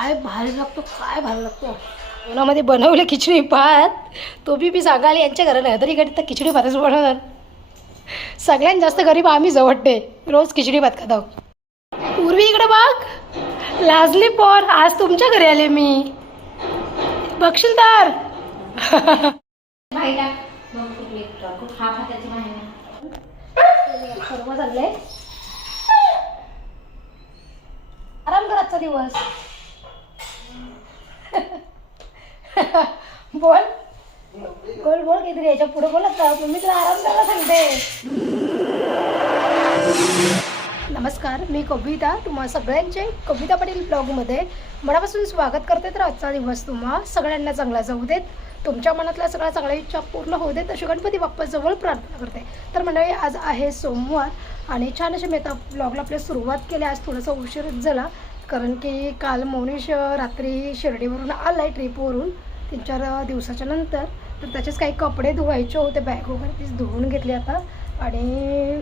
काय भारी लागतो, काय भारी लागतो. उन्हामध्ये बनवले खिचडी भात. तो बी सांगायला यांच्या घरात नाही तरी इकडे तर खिचडी भातच बनवणार. सगळ्यात जास्त गरीब आम्ही जवळते, रोज खिचडी भात खात आहोत. पूर्वी इकडे बघ, लाजली पोर, आज तुमच्या घरी आले मी, बघशील तर. सर्व चाललंय, आराम कर आजचा दिवस. बोल बोल बोल काहीतरी, याच्या पुढे बोलत का, मी तुला आराम करायला सांगते. नमस्कार, मी कविता, तुम्हा सगळ्यांचे कविता पाटील ब्लॉगमध्ये मनापासून स्वागत करते. तर आजचा दिवस तुम्हा सगळ्यांना चांगला जाऊ देत, तुमच्या मनातल्या सगळ्या चांगल्या इच्छा पूर्ण होऊ देत अशी गणपती बाप्पाजवळ प्रार्थना करते. तर मंडळी, आज आहे सोमवार आणि छान अशी मी आता ब्लॉगला आपल्या सुरुवात केली. आज थोडासा उशीरच झाला कारण की काल मोनिश रात्री शिर्डीवरून आला आहे ट्रिपवरून 3-4 दिवसाच्या नंतर. तर त्याचेच काही कपडे धुवायचे होते, बॅग वगैरे तीच धुवून घेतली आता. आणि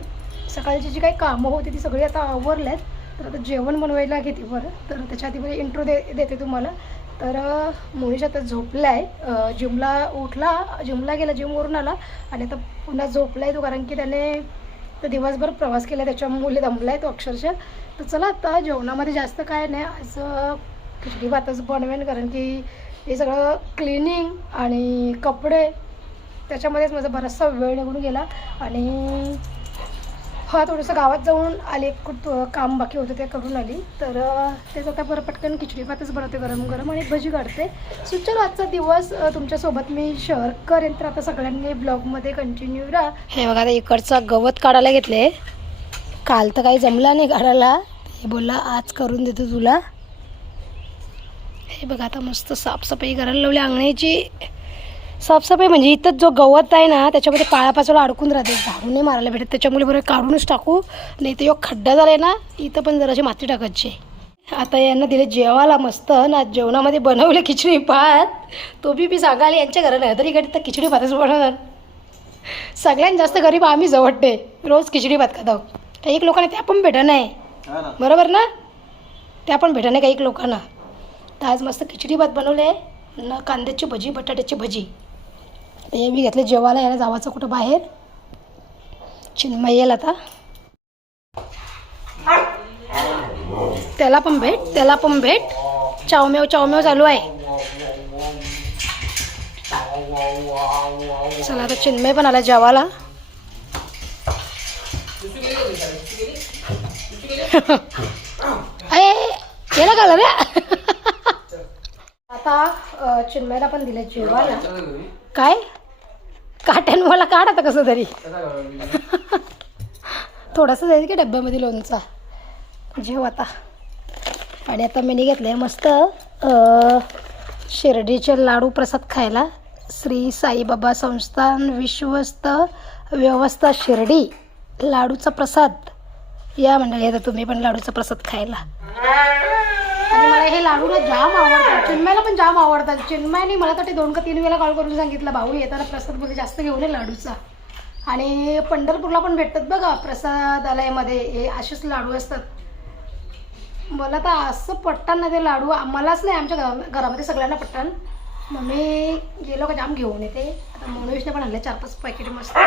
सकाळची जी काही कामं होती ती सगळी आता आवरली आहेत. तर आता जेवण बनवायला घेते बरं. तर त्याच्या आधी बरं इंट्रो देते तुम्हाला. तर मोनिश आता झोपला आहे, जिमला उठला, जिमला गेला, जिमवरून आला आणि आता पुन्हा झोपला आहे तो, कारण की त्याने तर दिवसभर प्रवास केला त्याच्यामुळे दमला आहे तो अक्षरशः. तर चला आता जेवणामध्ये जास्त काय नाही, आज खिचडी भातच बनवेन कारण की हे सगळं क्लिनिंग आणि कपडे त्याच्यामध्येच माझा बराचसा वेळ निघून गेला. आणि थोडंसं गावात जाऊन आले, खूप काम बाकी होतं ते करून आली. तर तेच आता बरं पटकन खिचडी भातच बनवते गरम गरम आणि भजी काढते. सो चलो आजचा दिवस तुमच्यासोबत मी शेअर करेन. तर आता सगळ्यांनी ब्लॉगमध्ये कंटिन्यू राहा. हे बघा, आता इकडचा गवत काढायला घेतले, काल तर काही जमला नाही काढायला, हे बोलला आज करून देतो तुला. हे बघा, आता मस्त साफसफाई करायला लावली अंगणाची. साफसफाई म्हणजे इथंच जो गवत आहे ना त्याच्यामध्ये पाळापाचोळा अडकून राहते, झाडू नाही मारायला भेटत, त्याच्यामुळे बरं काढूनच टाकू. नाही तर खड्डा झाला आहे ना, इथं पण जराशी माती टाकायची. आता यांना दिले जेवायला मस्त ना, जेवणामध्ये बनवले खिचडी भात. तो बी सांगायला यांच्या घरात नाही तरी इकडे तर खिचडी भातच बनवणार. सगळ्यात जास्त गरीब आम्ही जवळते, रोज खिचडी भात खात आहोत. काही लोकांना त्या पण भेटत नाही, बरोबर ना, त्या पण भेटत नाही काही लोकांना. तर आज मस्त खिचडी भात बनवले ना, कांद्याची भजी, बटाट्याची भजी. तर हे मी घेतले जेवायला, यायला जावाचं कुठं बाहेर. चिन्मय येईल आता, त्याला पण भेट, त्याला पण भेट. चावमेव चावमेव चालू आहे. चला आता चिन्मय पण आला जेवायला. याला घाला रे. आता चिन्मयला पण दिले जेवायला. काय काट्यान मला काढ आता कसं तरी. थोडासा जायचं की डब्यामध्ये लोणचा. जेव आता. आणि आता मी घेतलं आहे मस्त शिर्डीचे लाडू प्रसाद खायला. श्री साईबाबा संस्थान विश्वस्त व्यवस्था शिर्डी लाडूचा प्रसाद. या मंडळी, आता तुम्ही पण लाडूचा प्रसाद खायला. आणि मला हे लाडू ना जाम आवडतात, चिन्मयला पण जाम आवडतात. चिन्मयने मला तर ते 2 का 3 वेळा कॉल करून सांगितलं, भाऊ येताना प्रसादमध्ये जास्त घेऊन ये लाडूचा. आणि पंढरपूरला पण भेटतात बघा प्रसादालयामध्ये, हे असेच लाडू असतात. मला तर असं पटतान ना ते लाडू, आम्हालाच नाही आमच्या घरामध्ये सगळ्यांना पटतान. मग मी गेलो का जाम घेऊन येते. आता मनोविषने पण आणले 4-5 पॅकेट मस्त.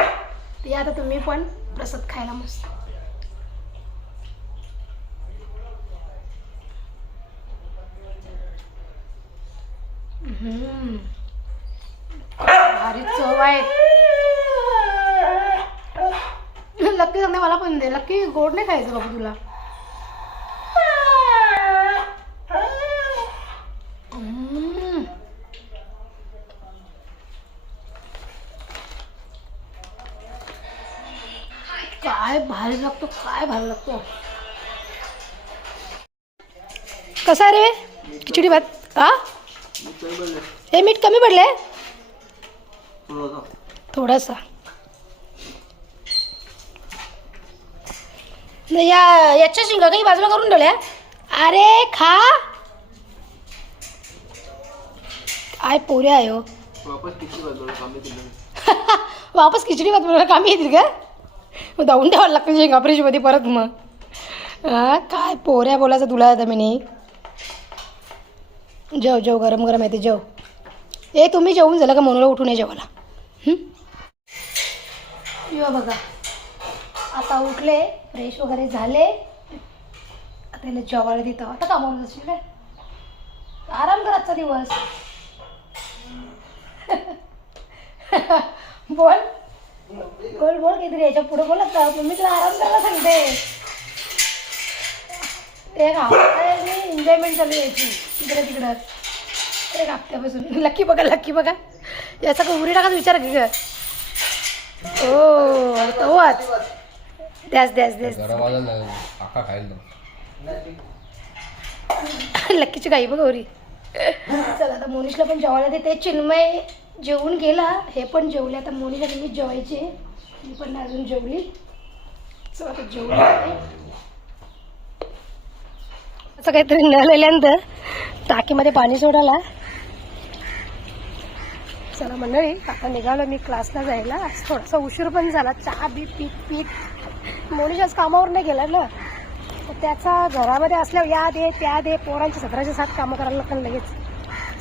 ते आता तुम्ही पण प्रसाद खायला मस्त. भारी चव आहे. लक्की सांगते मला पण दे. लक्की गोड नाही खायचं बाबू तुला. काय भारी लागतो, काय भारी लागतो. कसा आहे रे खिचडी भात? हा, हे मीठ कमी पडले थोडासा. याच्या शिंगा काही बाजूला करून ठेवल्या. अरे खा. आय पोऱ्या आहे हो. वापस खिचडी भात बनवायला कामी येतील का? धावून ठेवायला लागतं शेंगा फ्रीजमध्ये परत. मग काय पोऱ्या बोलायचं तुला आता मी. जेव जेव, गरम गरम आहे ते, जेव. ए तुम्ही जेवून झालं का? मनूला उठून ये जेवायला. यो बघा, आता उठले, फ्रेश वगैरे झाले, आता याला जेवायला देतो. आता कामावर जाशील काय? आराम कर आजचा दिवस. बोल बोल बोल, काहीतरी याच्या पुढे बोलत तर मी तुला आराम करायला सांगते. एक एन्जॉयमेंट चालू यायची इकडे तिकडं. एक हप्त्यापासून लक्की बघा, लक्की बघा, याचा का उरी टाकाच विचार घे ग. ओ तो आज द्यास द्यास द्यास लक्कीची गाई बघ उरी. चला आता मोनिशला पण जेवायला देते. चिन्मय जेवून गेला, हे पण जेवले. आता मोनिशला मी जेवायचे, मी पण अजून जेवली. चला आता जेवली. असं काहीतरी नळल्यानंतर टाकीमध्ये पाणी सोडायला. चला मंडळी, आता निघालो मी क्लासला जायला. आज थोडासा उशीर पण झाला. चहा बी पीठ मोनिश आज कामावर नाही गेला ना, तर त्याचा घरामध्ये असल्यावर या दे त्या दे, पोरांची 17-7 कामं करायला लागतात लगेच.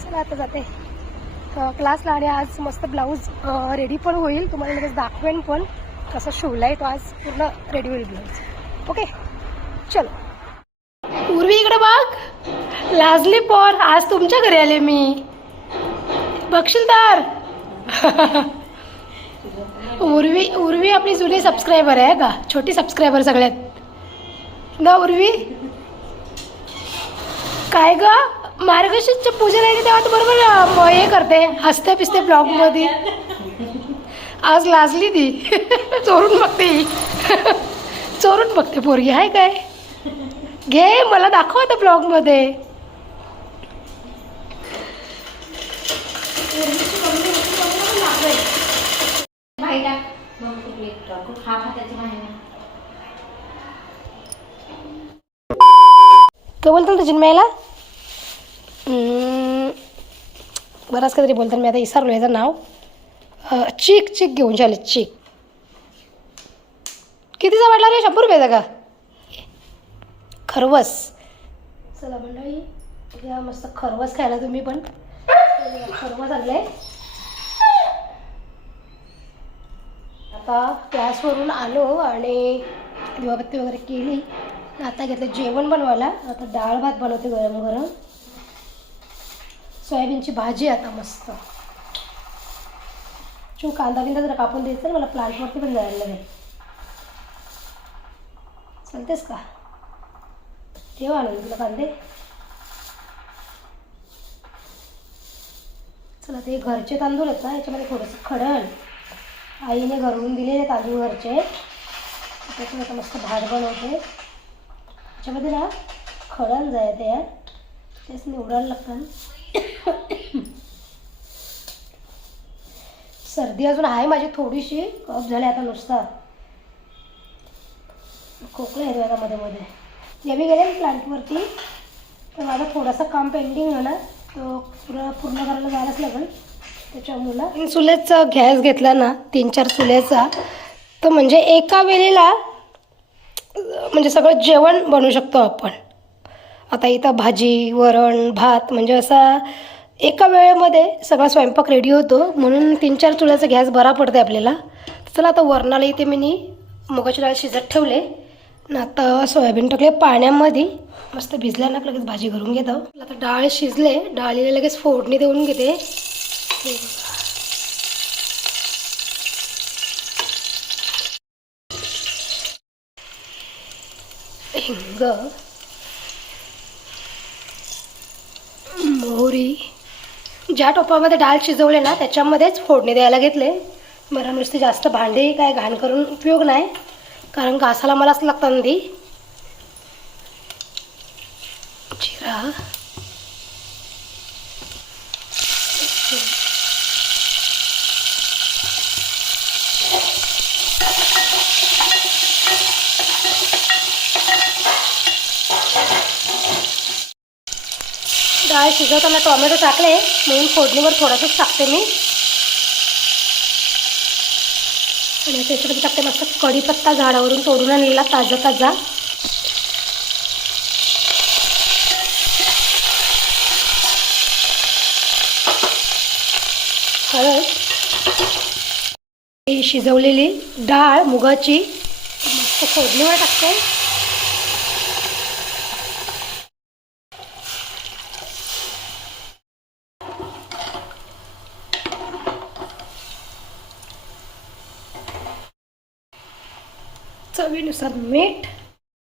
चला आता जाते क्लासला. आणि आज मस्त ब्लाऊज रेडी पण होईल, तुम्हाला लगेच दाखवेन पण कसं शिवलाय तो. आज पूर्ण रेडी होईल ब्लाऊज. ओके चलो. उर्वी इकडे बघ, लाजली पोर. आज तुमच्या घरी आले मी, बघशील तर. उर्वी आपली जुनी सबस्क्रायबर आहे का, छोटी सबस्क्रायबर सगळ्यात ना. उर्वी काय ग, मार्गशीर्षच्या पूजेला येते तेव्हा तर बरोबर हे करते, हसते पिसते ब्लॉगमध्ये. आज लाजली ती. चोरून बघते, चोरून बघते पोरगी आहे काय. घे मला दाखव आता ब्लॉगमध्ये. तो बोलतो ना चिन्मयाला, बराच काहीतरी बोलतात, मी आता विसरलो याचं नाव. चीक चीक घेऊन चालेल, चीक. कितीचा वाटला रे? 100 रुपयाचा का? खरवस. चला मंडळी, या मस्त खरवस खायला तुम्ही पण. खरवस आणलंय. आता क्लासवरून आलो आणि दिवाबत्ती वगैरे केली. आता घेतलं जेवण बनवायला. आता डाळ भात बनवते गरम गरम. सोयाबीनची भाजी आता मस्त. कांदा बिंदा जरा कापून द्यायचं, मला प्लांटवरती पण जायला लागेल. चालतेस का? ठेवा आणून तुला कांदे. चला, ते घरचे तांदूळ आहेत ना, याच्यामध्ये थोडंसं खडण आईने घरून दिलेले तांदूळ घरचे, त्याच्यामध्ये आता मस्त भात बनवते. त्याच्यामध्ये ना खडण जाय ते यार, तेच निवडायला लागतात. सर्दी अजून आहे माझी थोडीशी, कफ झाली आता नुसता. खोकला येतो आता मध्ये मध्ये. मी गेले प्लांटवरती, तर माझा थोडासा काम पेंडिंग आहे ना, तो पूर्ण करायला जायलाच लागेल. त्याच्यामुळं चुल्याचा गॅस घेतला ना, 3-4 चुल्याचा, तर म्हणजे एका वेळेला म्हणजे सगळं जेवण बनवू शकतो आपण. आता इथं भाजी वरण भात म्हणजे असा एका वेळेमध्ये सगळा स्वयंपाक रेडी होतो, म्हणून 3-4 चुल्याचा गॅस बरा पडते आपल्याला. चला आता वरणाला इथे मी मुगाची डाळ शिजत ठेवले ना. आता सोयाबीन टाकले पाण्यामध्ये, मस्त भिजल्या ना लगेच भाजी करून घेतो. आता डाळ शिजले, डाळीला लगेच फोडणी देऊन घेते. हिंग, मोहरी, ज्या टोपामध्ये डाळ शिजवले ना त्याच्यामध्येच फोडणी द्यायला घेतले. बरं, नुसते जास्त भांडे काय घाण करून उपयोग नाही, कारण घासाला मलाच लागतात ना ती. जिरा, डाळ शिजवताना टोमॅटो टाकले, म्हणून फोडणीवर थोडंसंच टाकते मी. आणि त्याच्यामध्ये टाकते मस्त कढीपत्ता झाडावरून तोडून आणलेला ताजा ताजा. हळद, ही शिजवलेली डाळ मुगाची मस्त फोडणीवर टाकते. चवीनुसार मीठ.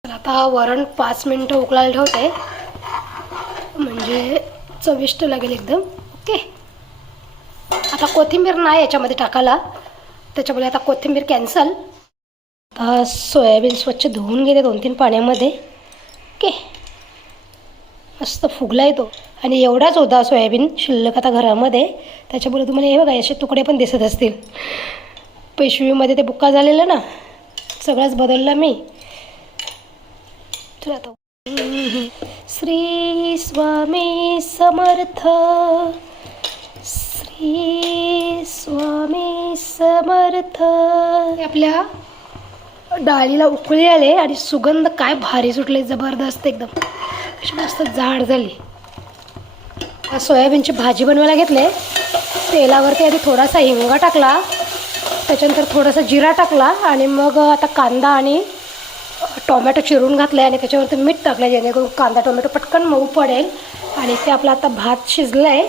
तर आता वरण 5 मिनटं उकळायला ठेवते, म्हणजे चविष्ट लागेल एकदम. ओके. आता कोथिंबीर नाही याच्यामध्ये टाकायला, त्याच्यामुळे आता कोथिंबीर कॅन्सल. आता सोयाबीन स्वच्छ धुवून घेते 2-3 पाण्यामध्ये. ओके. मस्त फुगला येतो आणि एवढाच होता सोयाबीन शिल्लक आता घरामध्ये, त्याच्यामुळे तुम्हाला हे बघा असे तुकडे पण दिसत असतील. पिशवीमध्ये ते बुक्का झालेलं ना, सगळंच बदललं मी. चला आता श्री स्वामी समर्थ, श्री स्वामी समर्थ. आपल्या डाळीला उकळी आले आणि सुगंध काय भारी सुटले, जबरदस्त एकदम. अशी मस्त जाड झाली. सोयाबीनची भाजी बनवायला घेतले. तेलावरती आधी थोडासा हिंग टाकला, त्याच्यानंतर थोडासा जिरा टाकला आणि मग आता कांदा आणि टोमॅटो चिरून घातले आणि त्याच्यावरती मीठ टाकलं, जेणेकरून कांदा टोमॅटो पटकन मऊ पडेल. आणि ते आपला आता भात शिजलं आहे.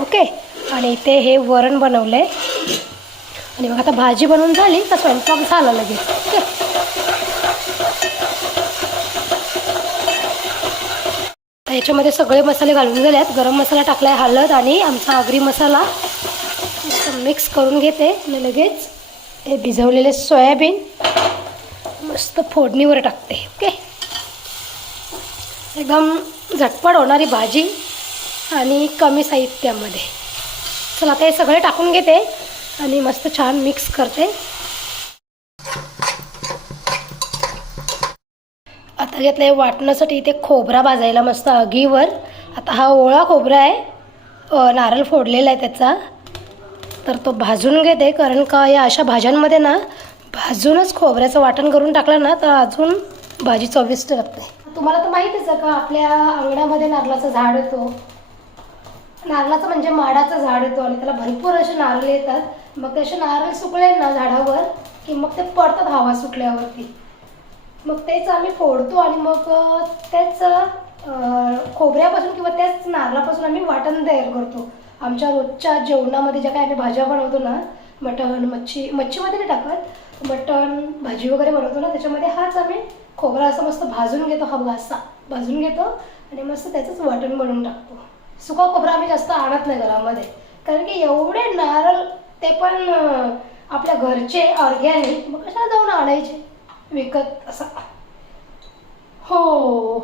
ओके. आणि इथे हे वरण बनवलं आहे. आणि मग आता भाजी बनवून झाली तर स्वयंपाक झाला लगेच. ओके. याच्यामध्ये सगळे मसाले घालून झाले आहेत. गरम मसाला टाकला आहे, हळद आणि आमचा आगरी मसाला मिक्स करून घेते आणि लगेच हे भिजवलेले सोयाबीन मस्त फोडणीवर टाकते. ओके. एकदम झटपट होणारी भाजी आणि कमी साहित्यामध्ये. चला आता हे सगळे टाकून घेते आणि मस्त छान मिक्स करते. आता घेतलं आहे वाटण्यासाठी इथे खोबरा भाजायला मस्त आगीवर. आता हा ओळा खोबरा आहे, नारळ फोडलेला आहे त्याचा, तर तो भाजून घेते. कारण का या अशा भाज्यांमध्ये ना भाजूनच खोबऱ्याचं वाटण करून टाकलं ना तर अजून भाजी चविष्ट लागते. तुम्हाला तर माहितीच आहे का, आपल्या अंगणामध्ये नारळाचं झाड येतो. नारळाचं म्हणजे माडाचं झाड येतो आणि त्याला भरपूर असे नारळ येतात. मग ते असे नारळ सुकले ना झाडावर की मग ते पडतात हवा सुटल्यावरती. मग तेच आम्ही फोडतो आणि मग तेच खोबऱ्यापासून किंवा त्याच नारळापासून आम्ही वाटण तयार करतो. आमच्या रोजच्या जेवणामध्ये ज्या काही आम्ही भाज्या बनवतो ना, मटण मच्छीमध्ये नाही टाकत, मटण भाजी वगैरे बनवतो ना, त्याच्यामध्ये हाच आम्ही खोबरा असं मस्त भाजून घेतो. हवा असा भाजून घेतो आणि मस्त त्याचंच वाटण बनवून टाकतो. सुका खोबरा आम्ही जास्त आणत नाही घरामध्ये, कारण की एवढे नारळ ते पण आपल्या घरचे ऑर्गॅनिक, मग कशाला जाऊन आणायचे विकत असा. हो.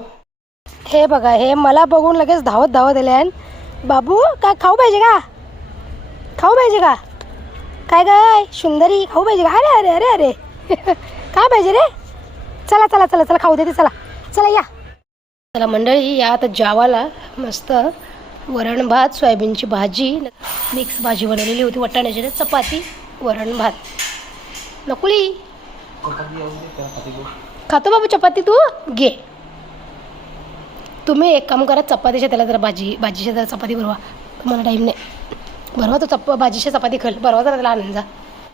हे बघा, हे मला बघून लगेच धावत धावत आले. बाबू काय खाऊ पाहिजे का, खाऊ पाहिजे का, काय काय सुंदरी खाऊ पाहिजे का. अरे अरे अरे अरे काय पाहिजे रे. चला चला चला चला खाऊ देते. चला चला या. चला मंडळी या आता जेवायला. मस्त वरण भात, सोयाबीनची भाजी, मिक्स भाजी बनवलेली होती वाटाण्याची, चपाती, वरण भात. नकुली खातो बाबू चपाती, तू घे. तुम्ही एक काम करा, चपातीच्या त्याला जरा भाजीच्या जरा चपाती बनवा. तुम्हाला टाईम नाही, बनवा तो भाजीच्या चपाती खाल, बनवा जरा त्याला आनंद जा.